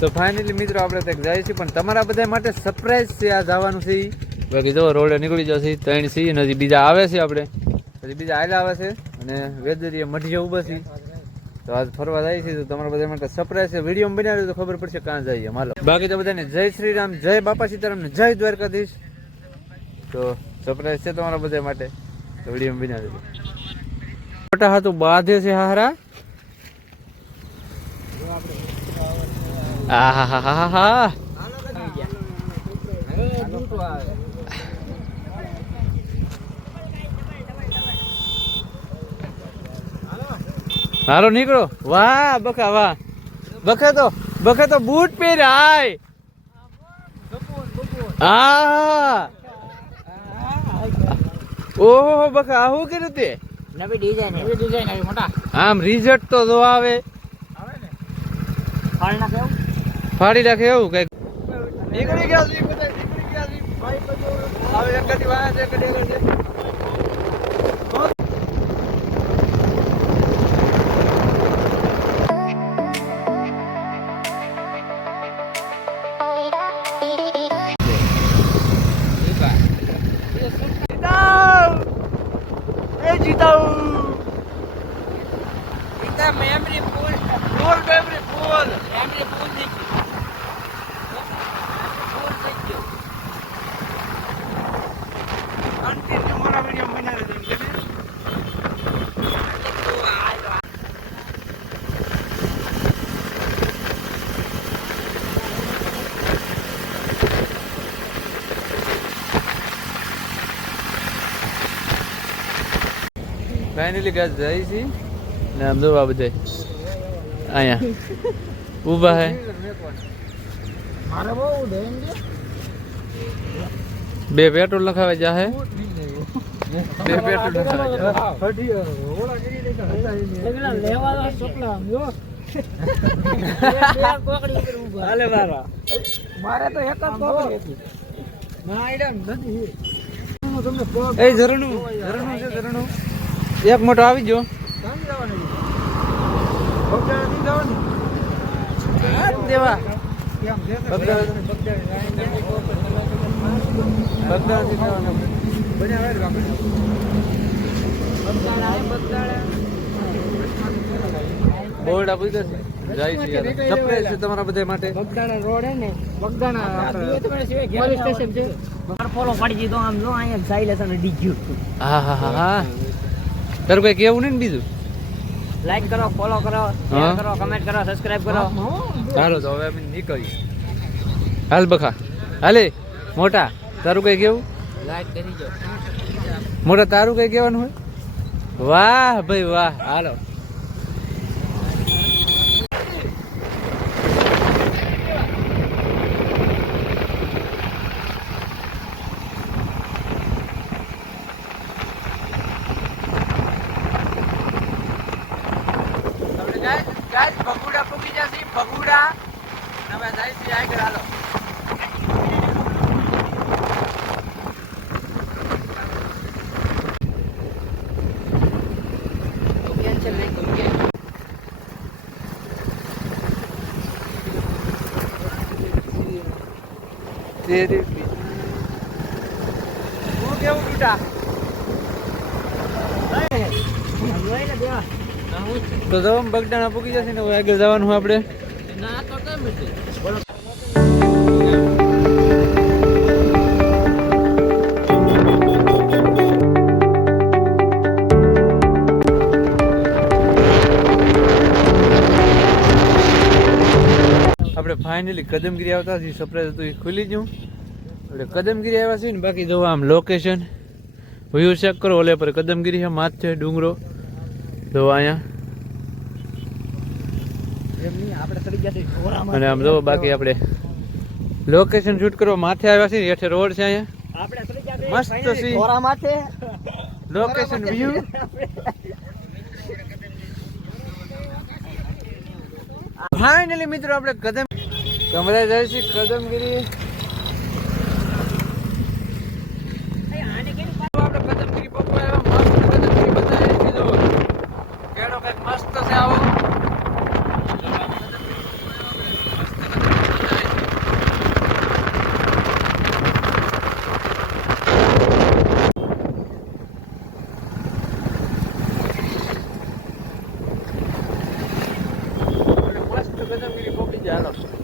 તો ફાઇનલી મિત્રો આપણે ત્યાં જાય છે, પણ તમારા બધા માટે સરપ્રાઈઝ છે આ જવાનું છે. બાકી જો રોડે નીકળી જશે 3 સી હજી બીજા આવે છે, આપણે હજી બીજા આયલા આવે છે અને વેદરીએ મઢીએ ઊભા છે. તો આજ ફરવા જાય છે તો તમારા બધા માટે સરપ્રાઈઝ છે. વિડીયો બનાવ્યો તો ખબર પડશે ક્યાં જઈએ. હાલો બાકી તો બધાને જય શ્રી રામ, જય બાપા સીતારામ ને જય દ્વારકાધીશ. તો સરપ્રાઈઝ છે તમારા બધા માટે, તો વિડીયો બનાવ્યો. મોટા હાથું બાંધે છે હારા. આહાહાહા હાલો નીકળો. વાહ બખા વાહ, બખે તો બૂટ પહેરાય. હા ઓહો બખા આવું કર્યું તે નવી ડિઝાઇન આવી મોટા. આમ રિઝલ્ટ તો જો આવે, ફાડી નાખે એવું કઈક. નીકળી ગયા છે બધા, નીકળી ગયા છે ભાઈ બધું. હવે એક ગાડી વાયા છે, એક ગાડી આગળ છે. મેમરી ફૂલ થઈ ગઈ. કન્ટિન્યુ મારા વિડિયો બનાવી દે. ફાઇનલી ગાજ જાય છે ને આમ જોવા બધા અહીંયા ઊભા હે. મારે બહુ દેંગે બે પેટ્રોલ નખાવા જા હે, બે પેટ્રોલ નખાવા જા. લેવાના ચોકલા જો હાલે મારા. મારે તો એક જ કોકડી હતી ના આઈડમ નથી. તમને એ ઝરણું છે ઝરણું એક મોટો આવી ગયો. દેવા બોર્ડ આપી દેશે. જાય છે સરપ્રાઈઝ છે તમારા બધા માટે. બગદાણા રોડ હે ને, બગદાણા પોલીસ સ્ટેશન છે. ફોલો પડી દીધો આમ જો અહીંયા સાઇલેન્સ અને ડીજ્યુ. હા હા હા હા. તારું કઈ કેવું નહીં ને બીજું? લાઈક કરો, ફોલો કરો, શેર કરો, કમેન્ટ કરો, સબસ્ક્રાઇબ કરો. ચાલો તો હવે અમે નીકળીએ. હાલ બખા હાલે. મોટા તારું કઈ કેવું? લાઈક કરી દો. મોટા તારું કઈ કહેવાનું હોય? વાહ ભાઈ વાહ. હાલો ભગુડા પૂકી જશે. ભગુડા તમે જાય છે આગળ. હાલો તેરી હું કેવું બેટા? તો જો બગદાણા પૂકી જશે ને આગળ જવાનું આપણે. આપણે ફાઇનલી કદમગીરી આવતા હતી. સરપ્રાઈઝ હતું એ ખુલી ગયું. એટલે કદમગીરી આવ્યા છે ને. બાકી જો આમ લોકેશન વ્યૂ ચેક કરો. ઓલે પર કદમગીરી છે, માથે ડુંગરો જો અહીંયા. અને આમ જો બાકી આપણે લોકેશન શૂટ કરવા માથે આવ્યા છે. હેઠે રોડ છે અહીંયા મસ્ત છે. લોકેશન વ્યૂ ફાઇનલી મિત્રો આપણે કદમ કમરે જાય છે. કદમગીરી આપણે કદમગીરી પપ્પા આવ્યા. મસ્ત કદમગીરી બતાવી દીધો. કેડો કઈક મસ્ત છે. આવો કદમગીરી પોકી જાય હાલો